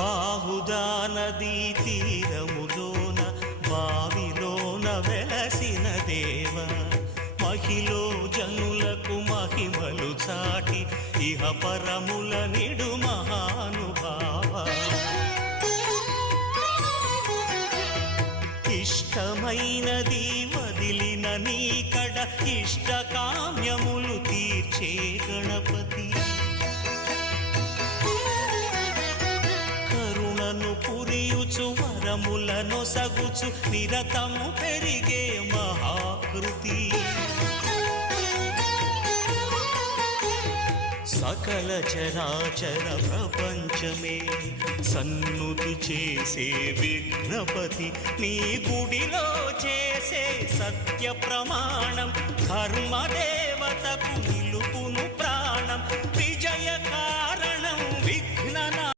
బాహుదా నదీ తీరములోన బావిలోన వెలసిన దేవ మహిలో జనులకు మహిమలు చాటి ఇహ పరముల నిడు మహానుభావ ఇష్టమైనది వదిలిన నీకడ ఇష్టకామ్యములు తీర్చే గణపతి కరుణను పురియుచు వరములను సగుచు నిరతము పెరిగే మహాకృతి సకల చరాచర ప్రపంచమే సన్నుతి చేసే విఘ్నపతి నీ గుడిలో చేసే సత్య ప్రమాణం ధర్మదేవతకు